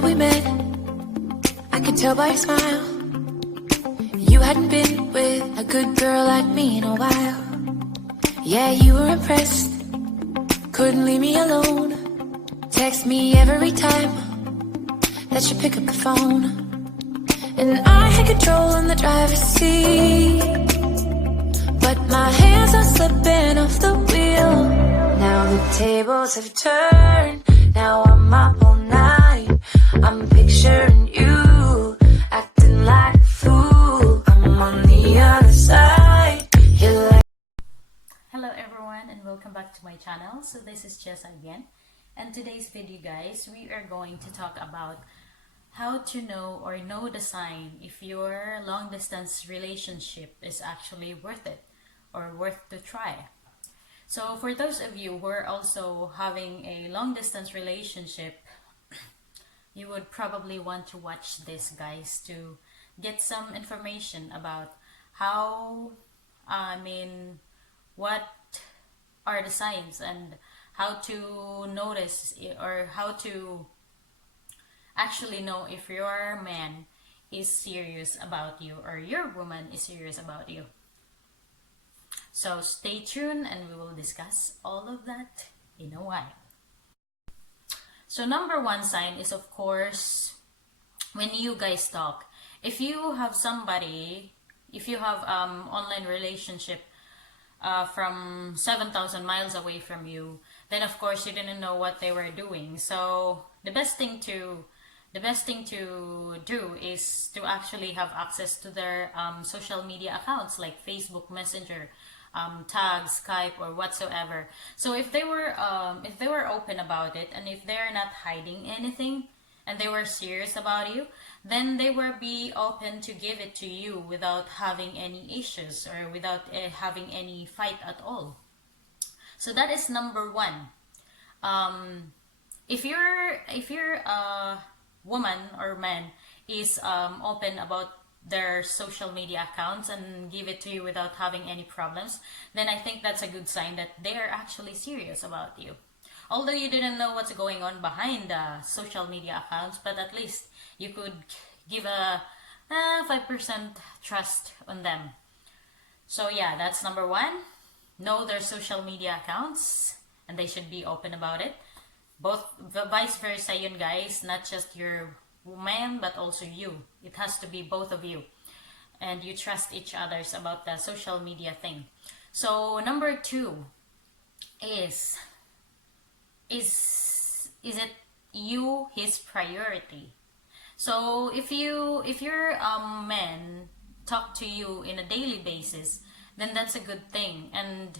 that we met, I could tell by your smile. You hadn't been with a good girl like me in a while. Yeah, you were impressed, couldn't leave me alone. Text me every time that you pick up the phone. And I had control in the driver's seat, but my hands are slipping off the wheel. Now the tables have turned, now I'm up all night. I'm picturing you, acting like a fool. I'm on the other side. You're like... Hello everyone and welcome back to my channel. So this is Jessa again. And today's video, guys, we are going to talk about how to know or know the sign if your long distance relationship is actually worth it or worth to try. So for those of you who are also having a long distance relationship, you would probably want to watch this, guys, to get some information about how, what are the signs and how to notice or how to actually know if your man is serious about you or your woman is serious about you. So stay tuned and we will discuss all of that in a while. So number one sign is, of course, when you guys talk. If you have somebody, if you have online relationship from 7,000 miles away from you, then of course you didn't know what they were doing. So the best thing to do is to actually have access to their social media accounts like Facebook Messenger, tag, Skype, or whatsoever. So if they were open about it, and if they're not hiding anything, and they were serious about you, then they will be open to give it to you without having any issues or without having any fight at all. So that is number one. If your woman or man is open about their social media accounts and give it to you without having any problems, then I think that's a good sign that they are actually serious about you. Although you didn't know what's going on behind the social media accounts, but at least you could give a 5% trust on them. So yeah, that's number one. Know their social media accounts and they should be open about it. Both vice versa yun, guys, not just your man but also you. It has to be both of you, and you trust each others about the social media thing. So number two is it you his priority? So if your man talk to you in a daily basis, then that's a good thing, and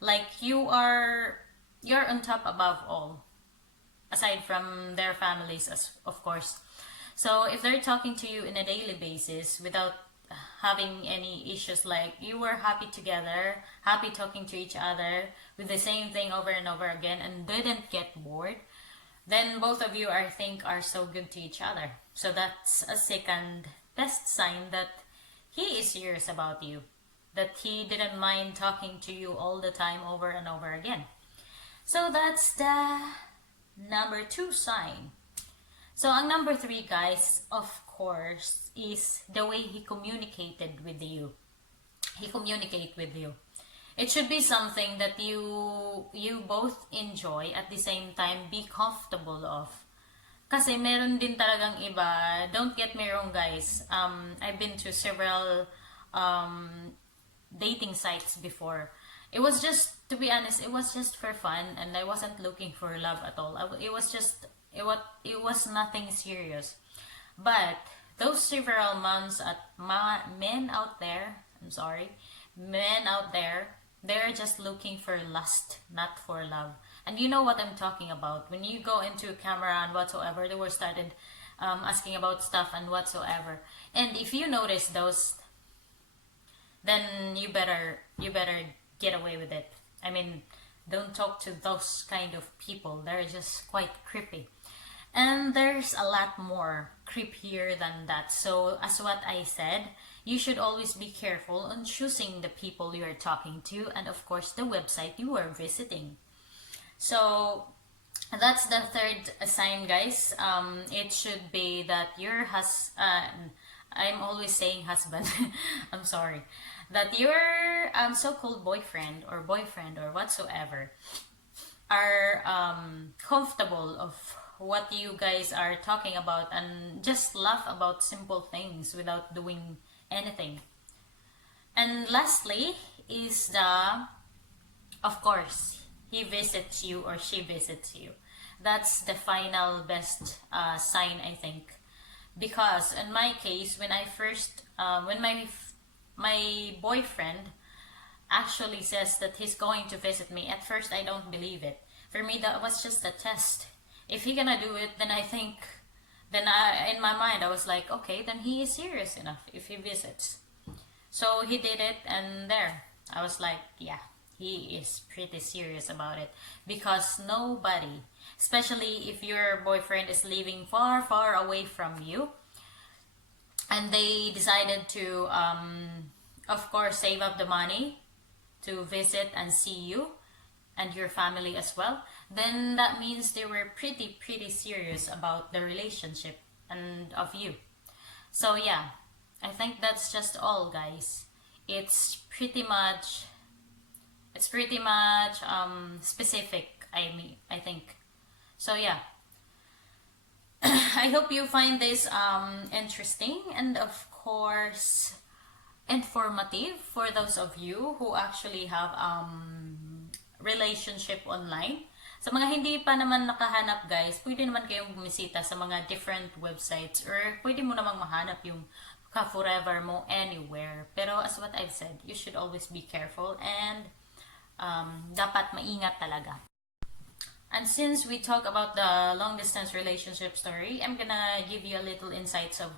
like you're on top above all, aside from their families, as of course. So if they're talking to you in a daily basis without having any issues, like you were happy together, happy talking to each other with the same thing over and over again and didn't get bored, then both of you, I think, are so good to each other. So that's a second best sign that he is serious about you, that he didn't mind talking to you all the time over and over again. So that's the number two sign. So ang number three, guys, of course, is the way he communicated with you. He communicate with you. It should be something that you both enjoy, at the same time be comfortable of. Kasi meron din talagang iba, don't get me wrong, guys, I've been to several dating sites before. It was just, to be honest, it was just for fun, and I wasn't looking for love at all. It was nothing serious. But those several months at men out there, they're just looking for lust, not for love. And you know what I'm talking about. When you go into a camera and whatsoever, they were started asking about stuff and whatsoever. And if you notice those, then you better get away with it. I mean, don't talk to those kind of people. They're just quite creepy. And there's a lot more creepier than that. So as what I said, you should always be careful on choosing the people you are talking to, and of course the website you are visiting. So That's the third sign, guys. It should be that your I'm always saying husband. I'm sorry. That your so-called boyfriend or whatsoever are comfortable of what you guys are talking about and just laugh about simple things without doing anything. And lastly is of course, he visits you or she visits you. That's the final best sign, I think. Because in my case, when my boyfriend actually says that he's going to visit me, at first I don't believe it. For me, that was just a test. If he gonna do it, then I think, in my mind, I was like, okay, then he is serious enough if he visits. So he did it, and there, I was like, yeah, he is pretty serious about it. Because nobody, especially if your boyfriend is living far, far away from you, and they decided to, of course, save up the money to visit and see you and your family as well, then that means they were pretty, pretty serious about the relationship and of you. So yeah, I think that's just all, guys. It's pretty much specific, I think. So yeah, I hope you find this interesting and of course informative for those of you who actually have relationship online. Sa mga hindi pa naman nakahanap, guys, pwede naman kayong bumisita sa mga different websites or pwede mo namang mahanap yung ka-forever mo anywhere. Pero as what I've said, you should always be careful and dapat maingat talaga. And since we talk about the long-distance relationship story, I'm gonna give you a little insights of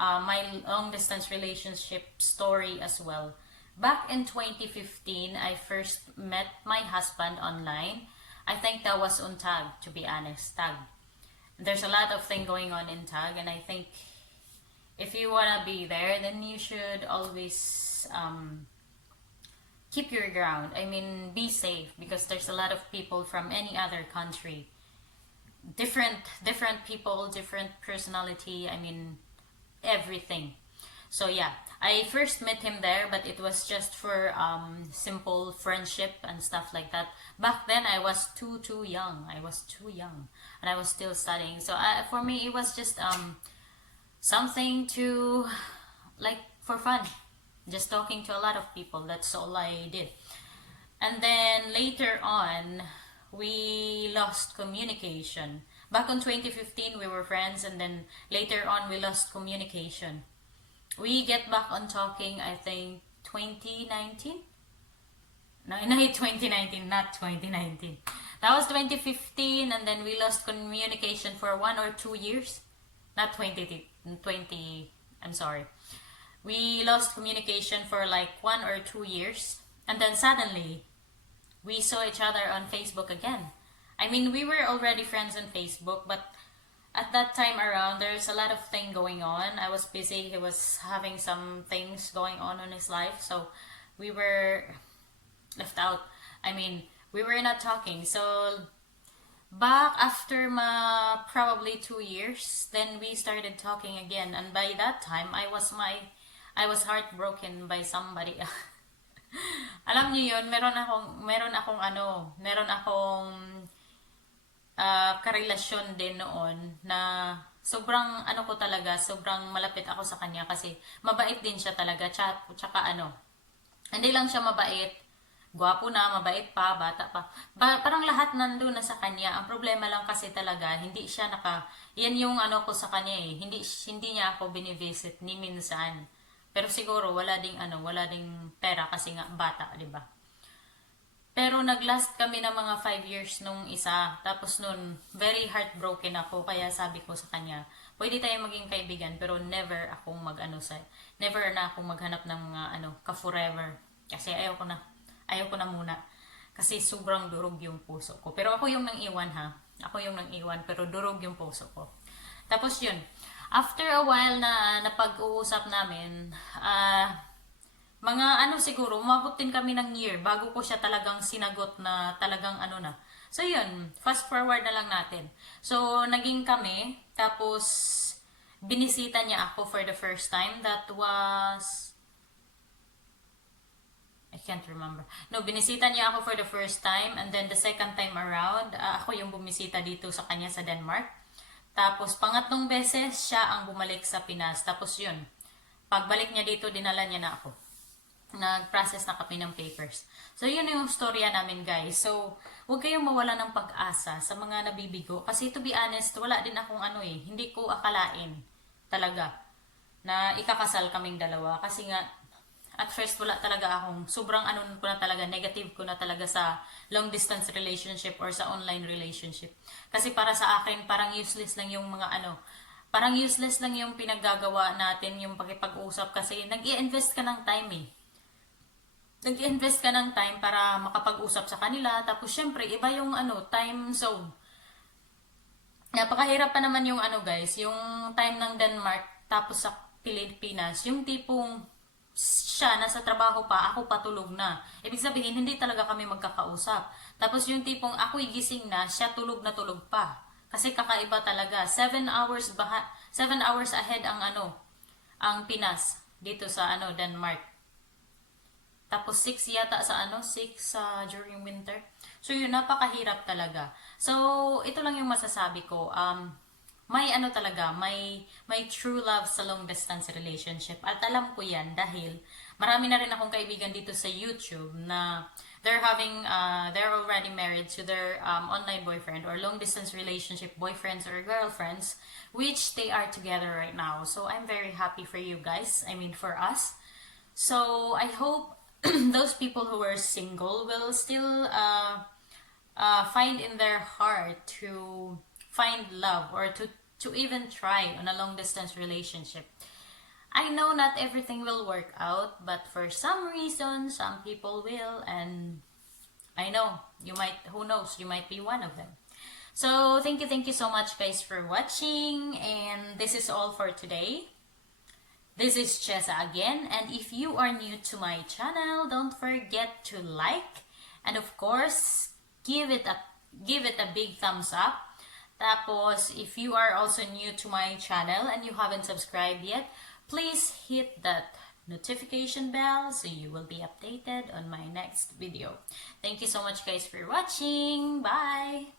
my long-distance relationship story as well. Back in 2015, I first met my husband online. I think that was on Tag, to be honest, Tag. There's a lot of thing going on in Tag, and I think if you wanna be there, then you should always keep your ground. I mean, be safe because there's a lot of people from any other country. Different people, different personality, I mean, everything. So yeah, I first met him there, but it was just for simple friendship and stuff like that. Back then, I was too young. I was too young, and I was still studying. So for me, it was just something to like for fun. Just talking to a lot of people. That's all I did. And then later on, we lost communication. Back in 2015, we were friends, and then later on, we lost communication. We get back on talking, I think, 2019? No, 2019, not 2019. That was 2015, and then we lost communication for 1 or 2 years. Not 20, I'm sorry. We lost communication for like 1 or 2 years. And then suddenly, we saw each other on Facebook again. I mean, we were already friends on Facebook, but at that time around, there's a lot of thing going on. I was busy. He was having some things going on in his life. So we were left out. I mean, we were not talking. So back after probably 2 years, then we started talking again. And by that time, I was heartbroken by somebody. Alam niyo yun, meron akong karelasyon din noon na sobrang ko talaga, sobrang malapit ako sa kanya kasi mabait din siya talaga, tsaka hindi lang siya mabait, gwapo na, mabait pa, bata pa. Parang lahat nandun na sa kanya. Ang problema lang kasi talaga, hindi siya yan yung ko sa kanya eh. Hindi niya ako binivisit ni minsan. Pero siguro wala ding pera kasi nga bata, 'di ba? Pero naglast kami ng mga 5 years nung isa. Tapos nun, very heartbroken ako. Kaya sabi ko sa kanya, pwede tayo maging kaibigan, pero never na akong maghanap ng mga ka-forever. Kasi ayaw ko na muna. Kasi sobrang durog yung puso ko. Pero ako yung nang iwan ha. Ako yung nang iwan, pero durog yung puso ko. Tapos yun, after a while na napag-uusap namin, mga siguro, umabot din kami ng year bago ko siya talagang sinagot na talagang na. So yun, fast forward na lang natin. So naging kami, tapos binisita niya ako for the first time. That was, I can't remember. No, binisita niya ako for the first time, and then the second time around, ako yung bumisita dito sa kanya sa Denmark. Tapos pangatlong beses siya ang bumalik sa Pinas. Tapos yun, pagbalik niya dito, dinala niya na ako. Nag-process na kami ng papers. So, yun yung storya namin, guys. So, huwag kayong mawala ng pag-asa sa mga nabibigo. Kasi, to be honest, wala din akong hindi ko akalain talaga na ikakasal kaming dalawa. Kasi nga, at first, wala talaga akong, sobrang ko na talaga, negative ko na talaga sa long distance relationship or sa online relationship. Kasi para sa akin, parang useless lang yung mga parang useless lang yung pinaggagawa natin, yung pakipag-usap kasi nag-i-invest ka ng time eh. Nag-invest ka ng time para makapag-usap sa kanila. Tapos, syempre, iba yung time zone. Napakahirap pa naman yung guys, yung time ng Denmark, tapos sa Pilipinas, yung tipong siya nasa trabaho pa, ako patulog na. Ibig sabihin, hindi talaga kami magkakausap. Tapos yung tipong ako'y gising na, siya tulog na tulog pa. Kasi kakaiba talaga. 7 hours ahead ang ang Pinas dito sa Denmark. Tapos 6 yata sa 6 during winter. So yun, napakahirap talaga. So, ito lang yung masasabi ko. May talaga, may true love sa long distance relationship. At alam ko yan dahil marami na rin akong kaibigan dito sa YouTube na they're already married to their online boyfriend or long distance relationship boyfriends or girlfriends, which they are together right now. So, I'm very happy for you guys. I mean, for us. So, I hope those people who are single will still find in their heart to find love or to even try on a long distance relationship. I know not everything will work out, but for some reason, some people will, and I know who knows, you might be one of them. So thank you so much guys for watching, and this is all for today. This is Jessa again, and if you are new to my channel, don't forget to like, and of course, give it a big thumbs up. Tapos, if you are also new to my channel and you haven't subscribed yet, please hit that notification bell so you will be updated on my next video. Thank you so much guys for watching. Bye!